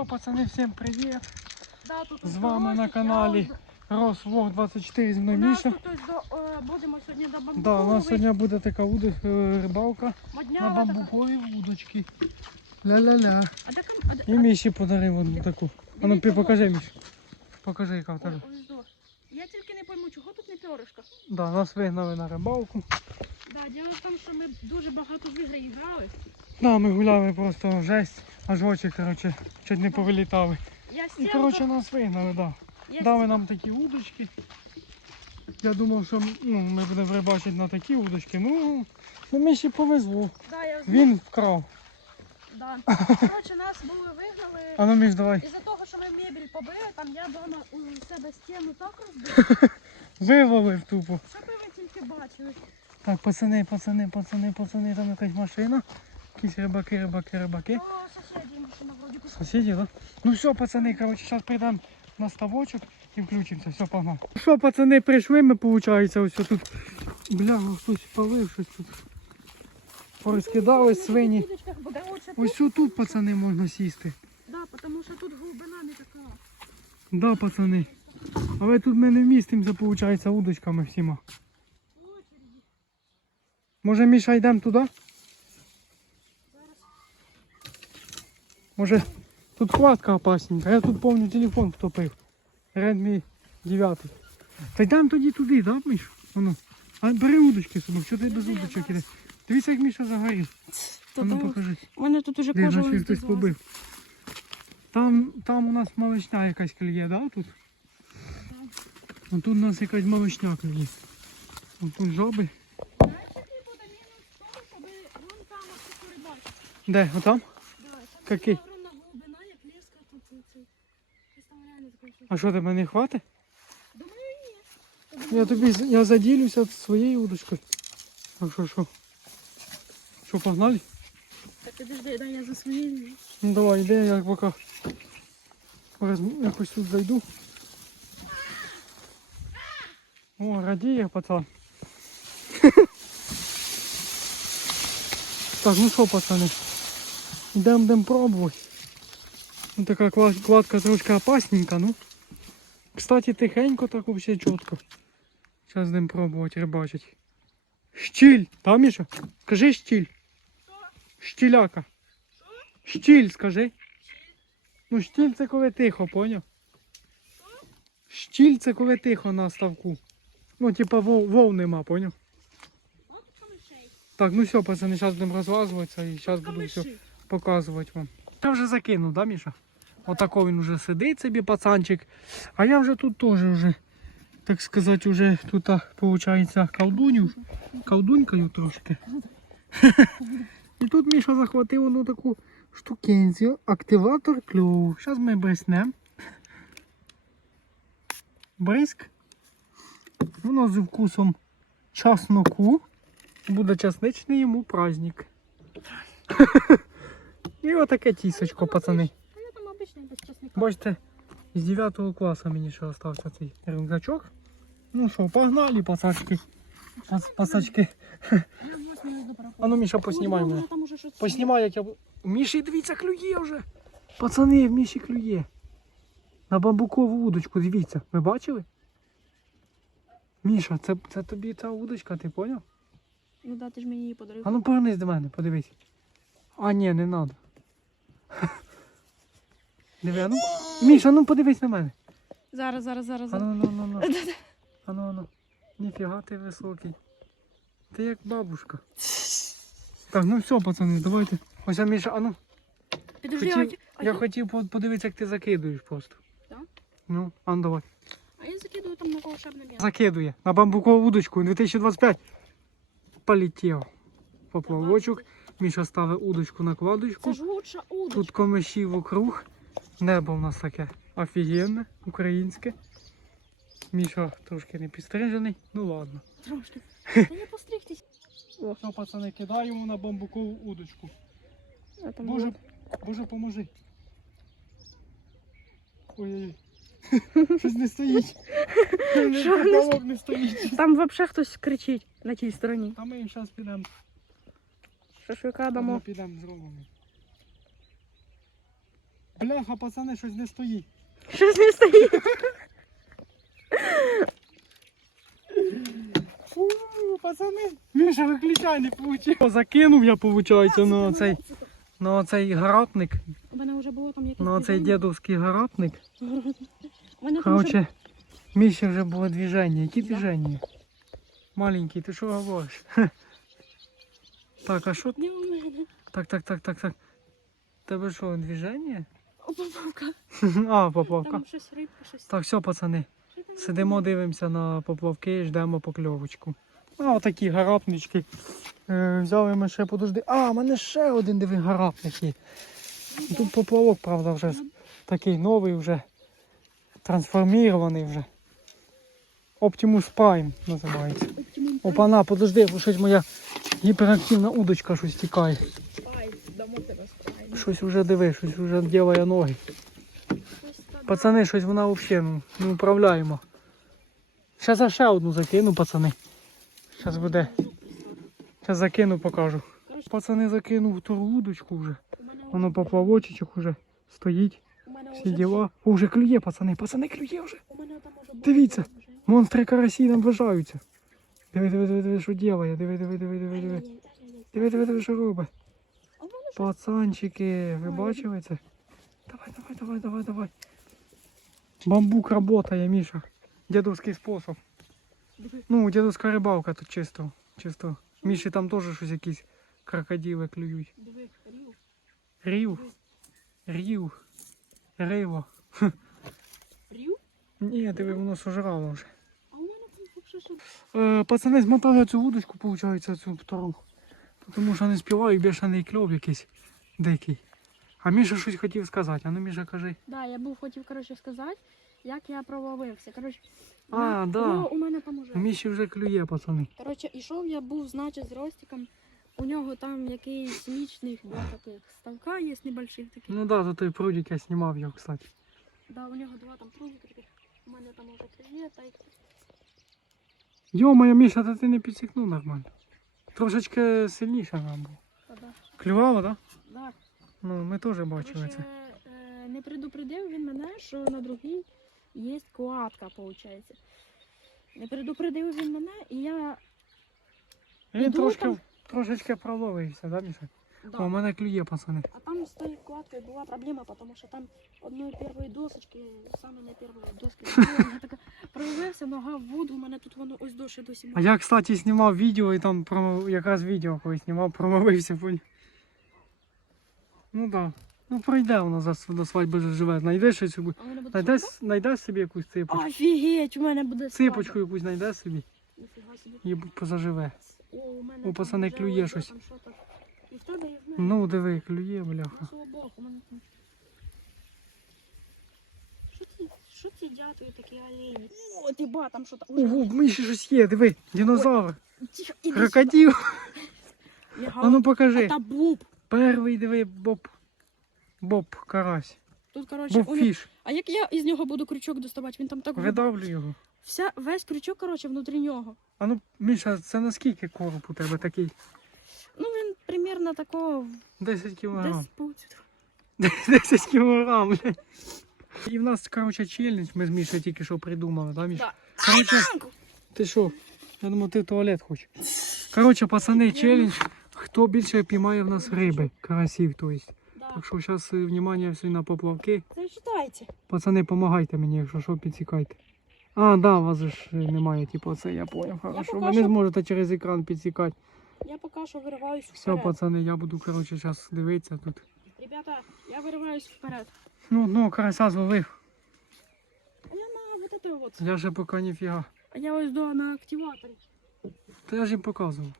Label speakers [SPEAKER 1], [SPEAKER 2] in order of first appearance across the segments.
[SPEAKER 1] Що, пацани, всім привіт!
[SPEAKER 2] Да, тут
[SPEAKER 1] З вами на каналі Росвог 24 з мною
[SPEAKER 2] У нас
[SPEAKER 1] Міша.
[SPEAKER 2] тут ось до, е, будемо сьогодні до бамбукової.
[SPEAKER 1] Да, у нас сьогодні буде така уди- е, рибалка на
[SPEAKER 2] Моднява така.
[SPEAKER 1] бамбукові вудочки. Ля-ля-ля.
[SPEAKER 2] А де кам- а де-
[SPEAKER 1] І Міші подарив одну таку. А ну покажи, Міш. Покажи, яка в тебе.
[SPEAKER 2] ось до. Я тільки не пойму, чого тут не перышко.
[SPEAKER 1] Да, нас вигнали на рибалку.
[SPEAKER 2] Да, діло в тому, що ми дуже багато в ігри грали.
[SPEAKER 1] Да, ми гуляли просто жесть. Аж очі, коротше, чуть не повилітали.
[SPEAKER 2] Я
[SPEAKER 1] І коротше нас вигнали, да.
[SPEAKER 2] я
[SPEAKER 1] Дали нам такі удочки. Я думав, що ну, ми будемо рибачити на такі удочки. Ну, ну Міші повезло.
[SPEAKER 2] Да, я знаю.
[SPEAKER 1] Він вкрав.
[SPEAKER 2] Да. Коротше, нас були вигнали.
[SPEAKER 1] А ну Міш, давай.
[SPEAKER 2] Із-за того, що ми мебель побили, там я вдома у себе стіну так розбила,
[SPEAKER 1] Вивалив тупо.
[SPEAKER 2] що би ви тільки бачили.
[SPEAKER 1] Так, пацани, пацани, пацани, пацани, там якась машина. Якісь рибаки, рибаки, рибаки.
[SPEAKER 2] О, сусіді би.
[SPEAKER 1] Ну все, пацани, коротше, зараз прийдемо на ставочок і включимося. Все, погнали. Ну Що, пацани, прийшли ми, виходить, ось тут. Бля, хтось палив щось тут. Порозкидали свині. Ось тут, пацани, можна сісти.
[SPEAKER 2] Да, тому що тут глибина не така.
[SPEAKER 1] Да, пацани. Але тут ми не вмістимося, виходить, удочками всіма. Може, Міша, йдемо туди? Може, тут хватка опасненька. Я тут повністю телефон втопив. Redmi 9. Та йдемо тоді туди, да, Міш? Ану. А бери удочки собі, що ти без
[SPEAKER 2] Ні,
[SPEAKER 1] удочок
[SPEAKER 2] зараз.
[SPEAKER 1] ідеш? Дивіться, як Міша загорів. А ну
[SPEAKER 2] Тут
[SPEAKER 1] покажи.
[SPEAKER 2] у мене тут уже
[SPEAKER 1] Де,
[SPEAKER 2] кожа
[SPEAKER 1] наче
[SPEAKER 2] ось
[SPEAKER 1] хтось
[SPEAKER 2] злазить.
[SPEAKER 1] побив. Там, там у нас маличня якась клює, да, тут? А тут у нас якась маличня клює. А тут жаби.
[SPEAKER 2] Знаєш, який буде
[SPEAKER 1] А що тебе не хватить?
[SPEAKER 2] Думаю, ні.
[SPEAKER 1] Я тобі я заділюся своєю удочкою. А що, що? Що, погнали?
[SPEAKER 2] Так підожди, дай я за своєю.
[SPEAKER 1] Ну давай, йди, я поки якось тут зайду. О, радіє пацан. так, ну що, пацани? Йдемо будемо пробувати. Ну, така кладка трошки опасненька, ну. Кстати, тихенько так взагалі чітко. Зараз будемо пробувати рибачити. Щіль, та, Міша? Кажи щіль. Щіляка. Щіль, скажи. Ну, щіль це коли тихо, поняв? Щіль це коли тихо на ставку. Ну, типа вов, вов нема, поняв? Так, ну все, пацани, зараз будемо розв'язуватися і зараз буду все показувати вам. Я вже закинув, да, Міша? Отако він вже сидить собі, пацанчик. А я вже тут теж вже, так сказати, вже тут, виходить, колдуню, колдунькою трошки. І тут Міша захватив одну таку штукенцію, активатор клюву. Зараз ми бриснемо. Бризк. Воно з вкусом часноку. Буде часничний йому праздник. І отаке тісочко, пацани.
[SPEAKER 2] А я там обичний без.
[SPEAKER 1] Бачите, з 9 класу мені ще залишився цей рюкзачок. Ну що, погнали, пацачки. Пац- Пацачки.
[SPEAKER 2] Я восьмий добра.
[SPEAKER 1] А ну, Міша, поснімай мене. Поснімай, як я. Міші, дивіться, клює вже. Пацани, в Міші клює. На бамбукову удочку, дивіться. Ви бачили? Міша, це, це тобі ця удочка, ти поняв?
[SPEAKER 2] Ну да, ти ж мені її подарив.
[SPEAKER 1] А ну повернись до мене, подивись. А ні, не треба. Диви, а ну. Міша, ну подивись на мене.
[SPEAKER 2] Зараз, зараз, зараз.
[SPEAKER 1] А
[SPEAKER 2] зараз.
[SPEAKER 1] ну, ну, ну, ну. А ну, ну. Ніфіга ти високий. Ти як бабушка. Так, ну все, пацани, давайте. Ось а Міша, а ну.
[SPEAKER 2] Підожди,
[SPEAKER 1] Хотів,
[SPEAKER 2] а,
[SPEAKER 1] я
[SPEAKER 2] я,
[SPEAKER 1] хотів по- подивитися, як ти закидуєш просто.
[SPEAKER 2] Так?
[SPEAKER 1] Ну, а ну давай.
[SPEAKER 2] а я закидую там на волшебне м'ясо.
[SPEAKER 1] Закидує. На бамбукову удочку 2025. Полетів. Поплавочок. Міша ставить удочку на кладочку.
[SPEAKER 2] Це ж лучша удочка.
[SPEAKER 1] Тут комиші вокруг. Небо в нас таке офігенне, українське. Міша трошки не підстрижений. Ну ладно.
[SPEAKER 2] Трошки. Та я постригтись.
[SPEAKER 1] Все, пацани, кидаємо на бамбукову удочку.
[SPEAKER 2] А там
[SPEAKER 1] Боже. Боже, поможи. Ой-ой-ой. Щось не стоїть.
[SPEAKER 2] Що не
[SPEAKER 1] Поплавок не стоїть.
[SPEAKER 2] Там взагалі хтось кричить на тій стороні.
[SPEAKER 1] Та ми зараз підемо.
[SPEAKER 2] Шашлика
[SPEAKER 1] Ми
[SPEAKER 2] дамо.
[SPEAKER 1] підемо зробимо. Бляха, пацани, щось не стоїть.
[SPEAKER 2] Щось не стоїть.
[SPEAKER 1] Фу, пацани. Міша, виключай, не получив. Закинув я, виходить, на цей, на цей гаратник.
[SPEAKER 2] У мене вже було там якесь
[SPEAKER 1] На цей дідовський гаратник. Короче, Міші вже було движення. Які движення? Маленький, ти що говориш? Так, а що?
[SPEAKER 2] не у мене.
[SPEAKER 1] Так, так, так, так, так. Тебе що, движення?
[SPEAKER 2] Упаковка.
[SPEAKER 1] А, поплавка.
[SPEAKER 2] Там щось рибка, щось.
[SPEAKER 1] Так, все, пацани. Сидимо, дивимося на поплавки, ждемо покльовочку. А, отакі гарапнички. Е, взяли ми ще подожди. А, в мене ще один диви гарапник є. Тут поплавок, правда, вже такий новий вже. Трансформірований вже. Optimus Prime називається. Опана, подожди, бо щось моя гіперактивна удочка щось тікає.
[SPEAKER 2] Спай, дамо тебе.
[SPEAKER 1] Щось вже диви, щось вже ділає ноги. Пацани, щось вона взагалі ну, не управляємо. Ще за ще одну закину, пацани. Зараз буде. Зараз закину, покажу. Пацани закинув втору удочку вже. Воно поплавочечок уже стоїть. Всі діла. О, вже клює, пацани, пацани клює вже. Дивіться. Монстри карасі наближаються. Диви, диви, диви, диви, що ділає. Диви, диви, диви, диви, диви. Диви, диви, диви, що робить. Пацанчики, ви бачили це? Давай, давай, давай, давай, давай. Бамбук работає, Міша. Дідовський спосіб.
[SPEAKER 2] Диви.
[SPEAKER 1] Ну, дідовська рибалка тут чисто. Чисто. Міші там теж щось якісь крокодили клюють.
[SPEAKER 2] Диви, рів.
[SPEAKER 1] Рів. Рів. Риво.
[SPEAKER 2] Рів?
[SPEAKER 1] Ні, диви, воно сожрало вже.
[SPEAKER 2] А у мене там вообще що?
[SPEAKER 1] Е, пацани змотали цю вудочку, виходить, цю втору. Тому що не співаю, бешений кльов якийсь дикий. А Міша щось хотів сказати. А ну Міша кажи.
[SPEAKER 2] Да, я був хотів, коротше, сказати, як я проловився. Коротше,
[SPEAKER 1] А,
[SPEAKER 2] на-
[SPEAKER 1] да.
[SPEAKER 2] О, у мене там уже.
[SPEAKER 1] У Міші вже клює, пацани.
[SPEAKER 2] Коротше, ішов я був, значить, з Ростиком. У нього там якийсь два таких ставка є небольших таких.
[SPEAKER 1] Ну да, за той прудик я знімав його, кстати.
[SPEAKER 2] Да, у нього два там прудика таких. У мене там уже клює, та й
[SPEAKER 1] Йо-моє, Міша, та ти не підсікнув нормально. Трошечки сильніше нам було. Клювало, так? Да?
[SPEAKER 2] Да.
[SPEAKER 1] Ну, ми теж бачили це.
[SPEAKER 2] е, не предупредив він мене, що на другій є куатка, виходить. Не предупредив він мене, і я.
[SPEAKER 1] Він
[SPEAKER 2] іду
[SPEAKER 1] трошки,
[SPEAKER 2] там.
[SPEAKER 1] трошечки проловився, да, Міша?
[SPEAKER 2] Да.
[SPEAKER 1] О, у мене клює, пацани.
[SPEAKER 2] А там с той кладкой была проблема, потому что там одной первой досочки, саме на первої доски, я така провалився, нога в воду, у мене тут воно ось досі досі.
[SPEAKER 1] А я, кстати, знімав відео і там про... якраз відео коли знімав, промовився. поняв. Ну так. Да. Ну пройде воно за до свадьби живе. Знайдеш щось, знайдеш собі якусь ципочку.
[SPEAKER 2] Офігеть, у мене буде свадьба.
[SPEAKER 1] Ципочку якусь знайдеш собі і позаживе.
[SPEAKER 2] О, у мене
[SPEAKER 1] О, пацани, клює щось.
[SPEAKER 2] І в тебе, і в мене.
[SPEAKER 1] Ну диви, клює, бляха.
[SPEAKER 2] Ну, слава Богу, у мене там. Що ці, що ці дятли такі олені? О, ти ба, там що-то. Ой,
[SPEAKER 1] Ого, в миші щось є, диви, динозавр,
[SPEAKER 2] тихо, іди
[SPEAKER 1] крокодил.
[SPEAKER 2] Я
[SPEAKER 1] А ну покажи.
[SPEAKER 2] Та буб.
[SPEAKER 1] Перший диви, Боб. Боб карась.
[SPEAKER 2] Тут, коротше,
[SPEAKER 1] Боб
[SPEAKER 2] у нього-
[SPEAKER 1] фіш.
[SPEAKER 2] А як я із нього буду крючок доставати? Він там так
[SPEAKER 1] Видавлю його.
[SPEAKER 2] Вся весь крючок, коротше, внутрі нього.
[SPEAKER 1] А ну, Міша, це наскільки короб у тебе такий?
[SPEAKER 2] Ну він примерно такого
[SPEAKER 1] 10 кілограм.
[SPEAKER 2] десь пауцю.
[SPEAKER 1] 10 кілограм, блядь. І в нас, коротше, челлендж, ми з Мішою тільки що придумали, да, Міш?
[SPEAKER 2] Да.
[SPEAKER 1] Коротше, ти що? Я думав, ти в туалет хочеш. Коротше, пацани, челлендж, хто більше піймає в нас риби, карасів, то есть.
[SPEAKER 2] Да.
[SPEAKER 1] Так що зараз внимание все на поплавки.
[SPEAKER 2] Це читайте.
[SPEAKER 1] Пацани, помагайте мені, якщо що, підсікайте. А, да, у вас же ж немає, типу, це я поняв, хорошо.
[SPEAKER 2] поки
[SPEAKER 1] Ви не
[SPEAKER 2] що-
[SPEAKER 1] зможете через екран підсікати.
[SPEAKER 2] Я поки що вириваюсь
[SPEAKER 1] Все,
[SPEAKER 2] вперед.
[SPEAKER 1] пацани, я буду, коротше, зараз дивитися тут.
[SPEAKER 2] Ребята, я вириваюсь вперед.
[SPEAKER 1] Ну, одного карася зловив.
[SPEAKER 2] А я на вот это вот.
[SPEAKER 1] Я же поки ніфіга.
[SPEAKER 2] А я ось до на активаторі.
[SPEAKER 1] Та я ж їм показував.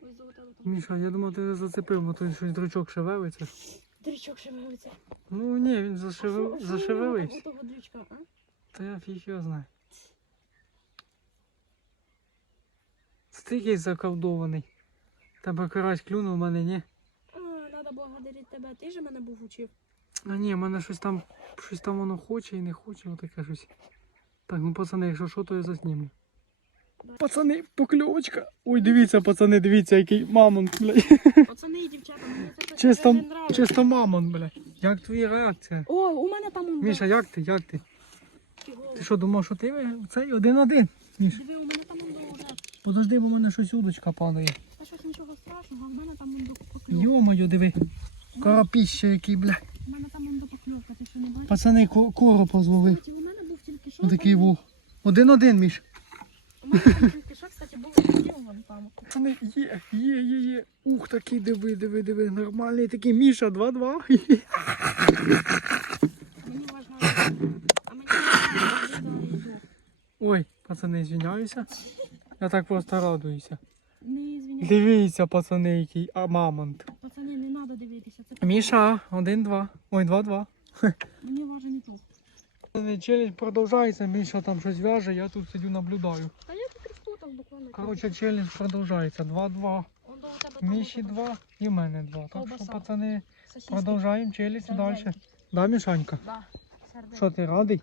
[SPEAKER 2] Ось до вот этого.
[SPEAKER 1] Міша, я думав, ти зацепив, бо той щось дрючок шевелиться.
[SPEAKER 2] Дрючок шевелиться.
[SPEAKER 1] Ну ні, він зашевел... зашевелився.
[SPEAKER 2] того дрючка, а?
[SPEAKER 1] Та я фіг його знаю. Це ти заколдований. Тебе карась клюнув, у мене ні.
[SPEAKER 2] Благодарити тебе. Ти ж мене був учив.
[SPEAKER 1] А ні, в мене щось там, щось там воно хоче і не хоче, отаке щось. Так, ну пацани, якщо що, то я заснімлю. Пацани, покльовочка. Ой, дивіться, пацани, дивіться, який мамонт, блядь.
[SPEAKER 2] Пацани і дівчата, мені це
[SPEAKER 1] Чисто,
[SPEAKER 2] не нравиться.
[SPEAKER 1] чисто мамонт, блядь. Як твоя реакція?
[SPEAKER 2] О, у мене там он.
[SPEAKER 1] Міша, як ти? Як ти? Ти що, думав, що ти цей один-один? Міш,
[SPEAKER 2] Диви, у мене там он вже.
[SPEAKER 1] подожди, бо в мене щось удочка падає.
[SPEAKER 2] Та щось нічого страшного, в мене там он покльовка.
[SPEAKER 1] Йо-моє, диви. Карапіще який, бля.
[SPEAKER 2] У мене там он покльовка, ти що не бачиш?
[SPEAKER 1] Пацани, ко- короб зловив.
[SPEAKER 2] У мене був тільки що.
[SPEAKER 1] Отакий во. Один-один, Міш.
[SPEAKER 2] У мене там тільки що, кстати, хотів вон там.
[SPEAKER 1] Пацани, є, є, є, є. Ух, такий, диви, диви, диви, нормальний такий. Міша, 2-2.
[SPEAKER 2] Мені важно. А мені важно, я йду.
[SPEAKER 1] Ой, пацани, звиняюся. Я так просто радуюся. Дивіться, пацани, який а мамонт.
[SPEAKER 2] Пацани, не треба дивитися. Це
[SPEAKER 1] Міша, 1-2. Ой, 2-2.
[SPEAKER 2] Мені важно не то.
[SPEAKER 1] Пацани, Челендж продовжується, Міша там щось в'яже, я тут сидю наблюдаю.
[SPEAKER 2] Та я тут розпутав буквально.
[SPEAKER 1] Коротше, челендж продовжується. 2-2.
[SPEAKER 2] Он до
[SPEAKER 1] Міші 2 і в мене 2. Так що, пацани, продовжаємо челендж
[SPEAKER 2] Давай.
[SPEAKER 1] далі. Да, Мішанька?
[SPEAKER 2] Да.
[SPEAKER 1] Що ти радий?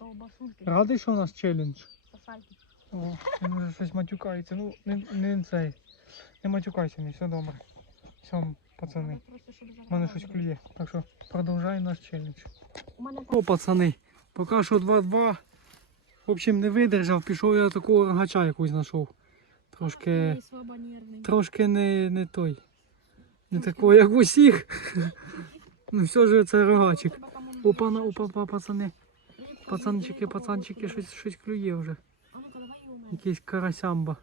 [SPEAKER 1] Радий, що у нас?
[SPEAKER 2] Сосальки.
[SPEAKER 1] О, він вже щось матюкається. Ну, не, не цей. Не матюкайся, мій, все добре. Все, пацани. У мене щось клює. Так що продовжаємо наш челендж. О, пацани, поки що 2-2. В общем, не видержав, пішов я такого рогача якусь знайшов. Трошки, трошки не, не той. Не такого, як у всіх. Ну все ж це рогачик. Опа, на, опа, пацани. Пацанчики, пацанчики, щось, щось клює вже. Якийсь карасямба.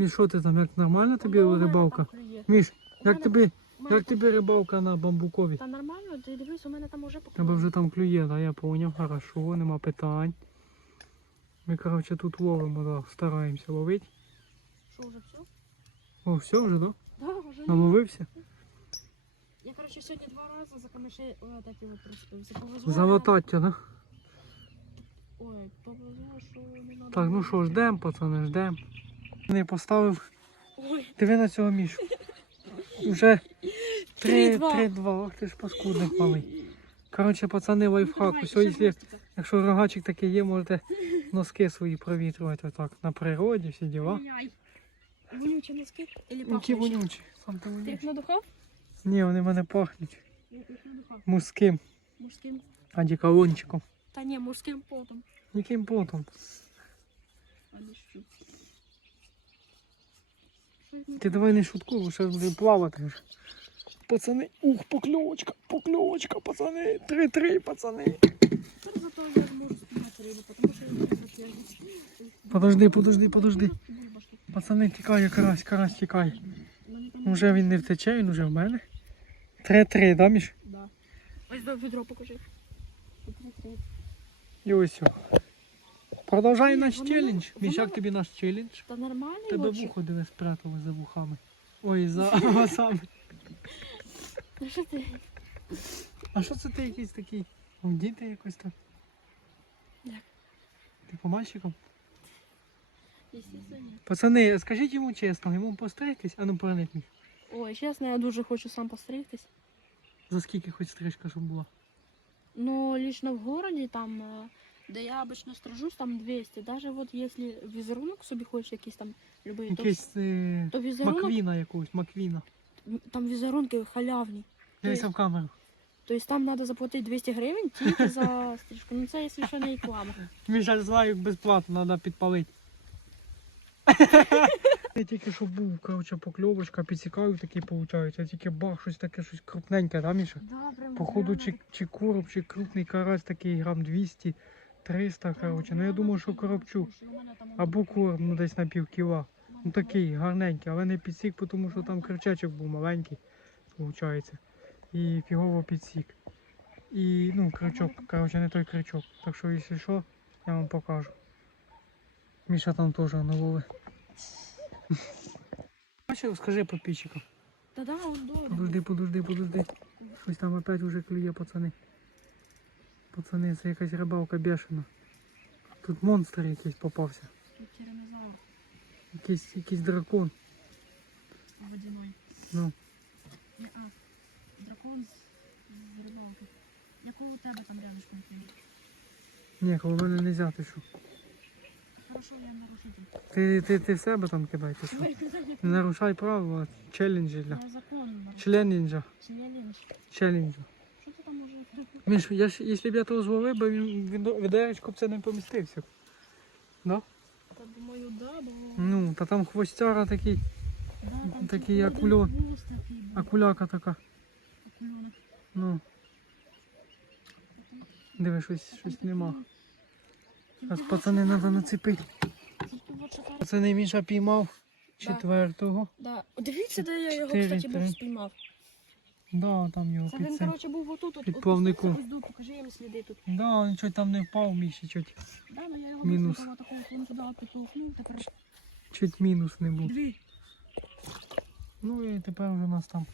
[SPEAKER 1] Міш, що ти там, як нормально тобі
[SPEAKER 2] у
[SPEAKER 1] рибалка?
[SPEAKER 2] там клює.
[SPEAKER 1] Міш,
[SPEAKER 2] У
[SPEAKER 1] як
[SPEAKER 2] мене-
[SPEAKER 1] тобі,
[SPEAKER 2] у мене
[SPEAKER 1] як
[SPEAKER 2] там-
[SPEAKER 1] тобі рибалка на бамбуковій?
[SPEAKER 2] Та нормально, ти дивись, у мене там уже
[SPEAKER 1] Тебе вже там клює, да, я поняв, хорошо, нема питань. Ми, коротше, тут ловимо, да, стараємося ловити.
[SPEAKER 2] Що, вже все?
[SPEAKER 1] О, все вже, да?
[SPEAKER 2] Да, вже ні.
[SPEAKER 1] Намовився?
[SPEAKER 2] Я, короче, сьогодні два рази за камеші о, такі от розпився. Повезло.
[SPEAKER 1] Залатаття, да?
[SPEAKER 2] Ой, повезло, що не надо.
[SPEAKER 1] Так, ну що, ждем, пацани, ждем. Не поставив. Диви на цього мішу. Вже 3-2.
[SPEAKER 2] 3-2.
[SPEAKER 1] Ох ти ж паскудник малий. Коротше, пацани, лайфхак.
[SPEAKER 2] Ще
[SPEAKER 1] якщо, якщо рогачик такий є, можете носки свої провітрювати отак. На природі, всі діла.
[SPEAKER 2] Вонючі носки?
[SPEAKER 1] Які вонючі. Сам ти
[SPEAKER 2] Ти їх надухав?
[SPEAKER 1] Ні, вони в мене пахнуть. Мужським,
[SPEAKER 2] Мужським.
[SPEAKER 1] одеколончиком.
[SPEAKER 2] Та ні, мужським потом.
[SPEAKER 1] Яким потом?
[SPEAKER 2] А не що? Що їх не
[SPEAKER 1] Ти давай не шуткуй, бо ще буде плавати. Пацани, ух, покльовочка, покльовочка, пацани, 3-3, пацани.
[SPEAKER 2] Тепер зато я зможу спіймати рибу, тому що я не хотіла.
[SPEAKER 1] Подожди, подожди, подожди. Пацани, тікає карась, карась тікає. Уже він не втече, він уже в мене. 3-3, да, Міш?
[SPEAKER 2] Да. Ось до відро покажи. Три-три.
[SPEAKER 1] І ось. все. Продовжай наш
[SPEAKER 2] воно-
[SPEAKER 1] челендж.
[SPEAKER 2] Воно-
[SPEAKER 1] як тобі наш челендж?
[SPEAKER 2] Та нормально
[SPEAKER 1] Тебе
[SPEAKER 2] очі.
[SPEAKER 1] вухо диви спрятали за вухами. Ой, за волосами.
[SPEAKER 2] Ну що ти?
[SPEAKER 1] А що це ти якийсь такий? Ну, Діти якось так.
[SPEAKER 2] Як?
[SPEAKER 1] Ти по мальчикам?
[SPEAKER 2] Естественно.
[SPEAKER 1] Пацани, скажіть йому чесно, йому постригтись, а ну мені.
[SPEAKER 2] Ой, чесно, я дуже хочу сам постригтись.
[SPEAKER 1] За скільки хоч стрижка, щоб була?
[SPEAKER 2] Но лично в городе там, е, де я обычно стрижусь, там 200. Даже вот если візерунок собі хочеш якийсь там любий, то,
[SPEAKER 1] Якийсь е,
[SPEAKER 2] то візерунок,
[SPEAKER 1] Маквіна якогось, Маквіна.
[SPEAKER 2] там візерунки халявні.
[SPEAKER 1] Дивися в камеру.
[SPEAKER 2] Тобто там треба заплатити 200 гривень тільки за стрижку. Ну це якщо що не реклама.
[SPEAKER 1] Міша знаю, безплатно, треба підпалити. Я тільки що був, коротше, покльовочка, підсікаю такий виходить, а тільки бах, щось таке, щось крупненьке, да, Міша?
[SPEAKER 2] Да, прям
[SPEAKER 1] Походу, чи, чи короб, чи крупний карась такий грам 200, 300, коротше. Ну я думаю, що коробчук. Або корм, ну десь на пів кіла. Ну такий гарненький, але не підсік, тому що там кричачок був маленький, виходить. І фігово підсік. І ну, крючок, коротше, не той крючок. Так що, якщо що, я вам покажу. Міша там теж налови. Бачив, скажи підписчикам.
[SPEAKER 2] Та да, он добре.
[SPEAKER 1] Подожди, подожди, подожди. Щось там опять уже клює, пацани. Пацани, це якась рибалка бешена. Тут монстр якийсь попався.
[SPEAKER 2] Тиранозавр
[SPEAKER 1] Якийсь, якийсь дракон.
[SPEAKER 2] водяной.
[SPEAKER 1] Ну.
[SPEAKER 2] Не, а, дракон з, з рибалки. Яку у тебе там рядышком кинуть?
[SPEAKER 1] Ні, коло мене не взяти що.
[SPEAKER 2] Хорошо, я нарушитель.
[SPEAKER 1] Ти, ти, ти в себе там кидай, ти що?
[SPEAKER 2] Не
[SPEAKER 1] нарушай правила челенджі для.
[SPEAKER 2] Я закон нарушитель.
[SPEAKER 1] Челенджа.
[SPEAKER 2] Челлендж.
[SPEAKER 1] Челенджа.
[SPEAKER 2] Там уже
[SPEAKER 1] Міш, я ж, якщо б я того зловив, би він, він відеречко б це не помістився. Да?
[SPEAKER 2] Та думаю, да, бо...
[SPEAKER 1] Ну, та там хвостяра такий,
[SPEAKER 2] Да, там
[SPEAKER 1] такий акульон.
[SPEAKER 2] один вуз такий був,
[SPEAKER 1] акуляка така.
[SPEAKER 2] акульонок.
[SPEAKER 1] Ну. Диви, щось, щось нема. Зараз пацани треба нацепити.
[SPEAKER 2] Тільки от
[SPEAKER 1] Пацани Міша піймав четвертого.
[SPEAKER 2] Да. Дивіться, де я його,
[SPEAKER 1] Чотири,
[SPEAKER 2] кстати, був спіймав.
[SPEAKER 1] Да, там його
[SPEAKER 2] Це
[SPEAKER 1] під
[SPEAKER 2] він,
[SPEAKER 1] цим.
[SPEAKER 2] коротше, був отут. от-
[SPEAKER 1] під
[SPEAKER 2] от Ось тут, покажи їм сліди тут.
[SPEAKER 1] Да, він чуть там не впав, Міші чуть.
[SPEAKER 2] Да, ну я його
[SPEAKER 1] Мінус.
[SPEAKER 2] быстренько такого він туди підтолкнув, тепер...
[SPEAKER 1] Чуть мінус не був.
[SPEAKER 2] Дві.
[SPEAKER 1] Ну і тепер вже у нас там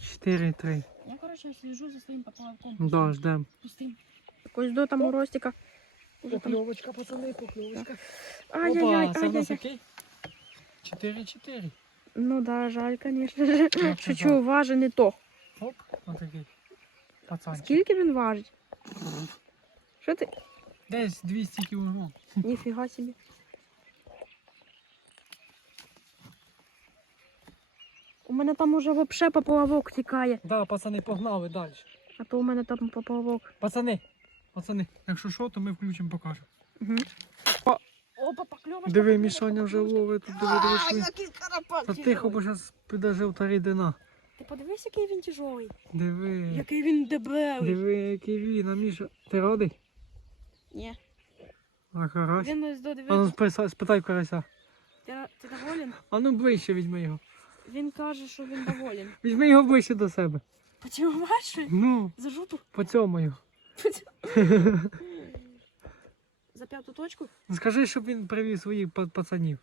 [SPEAKER 1] 4-3.
[SPEAKER 2] Я, коротше, слежу за своїм поплавком.
[SPEAKER 1] Да, ждем.
[SPEAKER 2] Пустим. Ось до там у Ростика. Уже там...
[SPEAKER 1] Покльовочка, пацани, покльовочка.
[SPEAKER 2] Ай-яй-яй,
[SPEAKER 1] Опа, це в нас
[SPEAKER 2] ай-яй-яй.
[SPEAKER 1] який? 4-4.
[SPEAKER 2] Ну да, жаль, конечно же. Шучу, важить не то.
[SPEAKER 1] Оп, отакий. Пацанчик.
[SPEAKER 2] Скільки він важить? Що ти?
[SPEAKER 1] Десь 200 кілограм.
[SPEAKER 2] Ніфіга собі. У мене там уже вообще поплавок тікає,
[SPEAKER 1] Да, пацани, погнали далі.
[SPEAKER 2] а то у мене там поплавок.
[SPEAKER 1] Пацани, пацани, якщо що, то ми включимо, покажемо.
[SPEAKER 2] Угу.
[SPEAKER 1] О,
[SPEAKER 2] Опа, покльовочка.
[SPEAKER 1] Диви, Мішаня вже ловить диви, диви,
[SPEAKER 2] карапат
[SPEAKER 1] Та тихо, бо зараз піде жовта рідина.
[SPEAKER 2] Ти подивись, який він тяжовий.
[SPEAKER 1] Диви,
[SPEAKER 2] Який він дебелий.
[SPEAKER 1] диви, який він, а Міша. Ти радий?
[SPEAKER 2] Ні.
[SPEAKER 1] А карась.
[SPEAKER 2] Він ось
[SPEAKER 1] А ну спитай карася.
[SPEAKER 2] Ти, ти доволен?
[SPEAKER 1] А ну ближче візьми його.
[SPEAKER 2] Він каже, що він доволен.
[SPEAKER 1] Візьми його ближче до себе.
[SPEAKER 2] Поцілуваш?
[SPEAKER 1] Ну,
[SPEAKER 2] За жопу?
[SPEAKER 1] по цьому його.
[SPEAKER 2] За п'яту точку?
[SPEAKER 1] Скажи, щоб він привів своїх пацанів.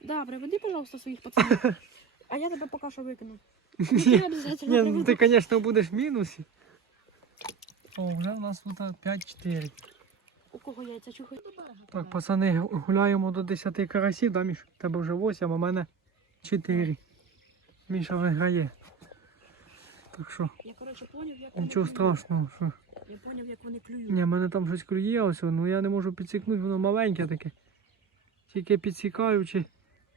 [SPEAKER 2] Да, приведи, пожалуйста, своїх пацанів. А я тебе поки що викину. Ну, ти
[SPEAKER 1] Ні,
[SPEAKER 2] обов'язательно
[SPEAKER 1] ну ти, звісно, будеш в мінусі. О, вже у нас тут 5-4.
[SPEAKER 2] У кого яйця чухають?
[SPEAKER 1] Так, пацани, гуляємо до 10 карасів, да, Міш? Тебе вже 8, а в мене 4. Міша виграє. Так що,
[SPEAKER 2] Я, коротше, поняв, як вони
[SPEAKER 1] нічого
[SPEAKER 2] клюють.
[SPEAKER 1] страшного. Що...
[SPEAKER 2] Я поняв, як вони клюють.
[SPEAKER 1] Ні, в мене там щось клює, ось, ну я не можу підсікнути, воно маленьке таке. Тільки підсікаю, чи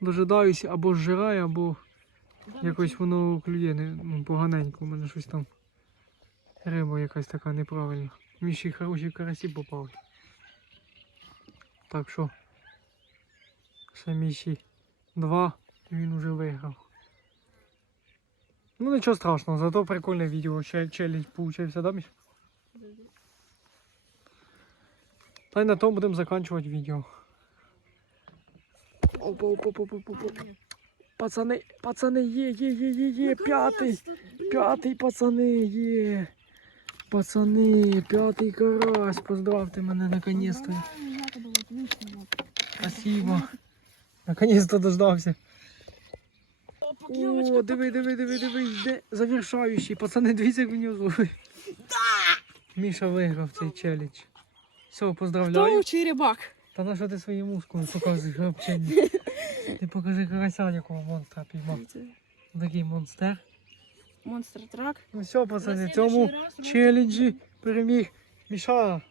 [SPEAKER 1] дожидаюся, або зжираю, або якось воно клює ну, поганенько. У мене щось там. Риба якась така неправильна. Міші хороші карасі попали. Так що. Ще міші два, він уже виграв. Ну нічого страшного, зато прикольне відео. Ще челендж получився, да, Міш? Та й на тому будемо закінчувати відео. Опа, Пацани, пацани, є, є, є, є, є, п'ятий. П'ятий, пацани, є. Пацани, п'ятий карась. Поздравте мене наконец-то.
[SPEAKER 2] Вийшла.
[SPEAKER 1] Спасибо. Наконец-то дождався.
[SPEAKER 2] О,
[SPEAKER 1] диви, диви, диви, диви, йде завершаючий. Пацани, дивіться, як його зловив. Міша виграв цей челендж. Все,
[SPEAKER 2] Хто
[SPEAKER 1] поздравляю.
[SPEAKER 2] лучший рибак?
[SPEAKER 1] Та на що ти свої мускули показуєш? Ти покажи карася, якого монстра піймав. Такий монстр.
[SPEAKER 2] Монстр трак.
[SPEAKER 1] Ну все, пацани, цьому челенджі переміг Міша.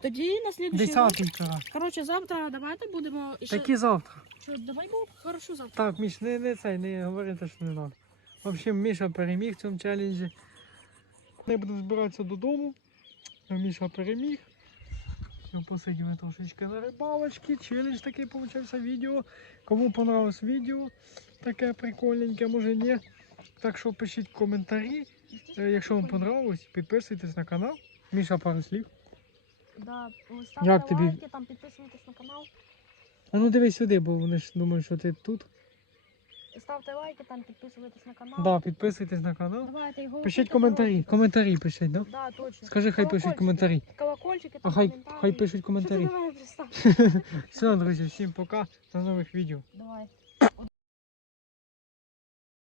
[SPEAKER 2] Тоді на слідуючий раз.
[SPEAKER 1] Десятий карась.
[SPEAKER 2] Коротше, завтра давайте будемо ще...
[SPEAKER 1] Так і завтра.
[SPEAKER 2] Що, давай було хорошо завтра.
[SPEAKER 1] Так, Міш, не, не цей, не говорити, що не треба. В общем, Міша переміг в цьому челенджі. Ми будемо збиратися додому. Міша переміг. Все, посиділи трошечки на рибалочці. Челендж такий получився відео. Кому понравилось відео, таке прикольненьке, може ні. Так що пишіть коментарі. Е, Якщо вам понравилось, підписуйтесь на канал. Міша пару слів.
[SPEAKER 2] Да,
[SPEAKER 1] Як тобі?
[SPEAKER 2] лайки, там підписуйтесь на канал.
[SPEAKER 1] А ну дивись сюди, бо вони ж думають, що ти тут.
[SPEAKER 2] Ставте лайки, там підписуйтесь на канал.
[SPEAKER 1] Да, підписуйтесь на канал.
[SPEAKER 2] Давайте його
[SPEAKER 1] Пишіть коментарі. Коментарі пишіть, да?
[SPEAKER 2] Да, точно.
[SPEAKER 1] Скажи, хай пишуть
[SPEAKER 2] Колокольчики.
[SPEAKER 1] коментарі.
[SPEAKER 2] Колокольчики,
[SPEAKER 1] А
[SPEAKER 2] там
[SPEAKER 1] хай,
[SPEAKER 2] коментарі.
[SPEAKER 1] хай пишуть
[SPEAKER 2] Що ти
[SPEAKER 1] коментарі.
[SPEAKER 2] пристав?
[SPEAKER 1] Все, друзі, всім пока, до нових відео.
[SPEAKER 2] Давай.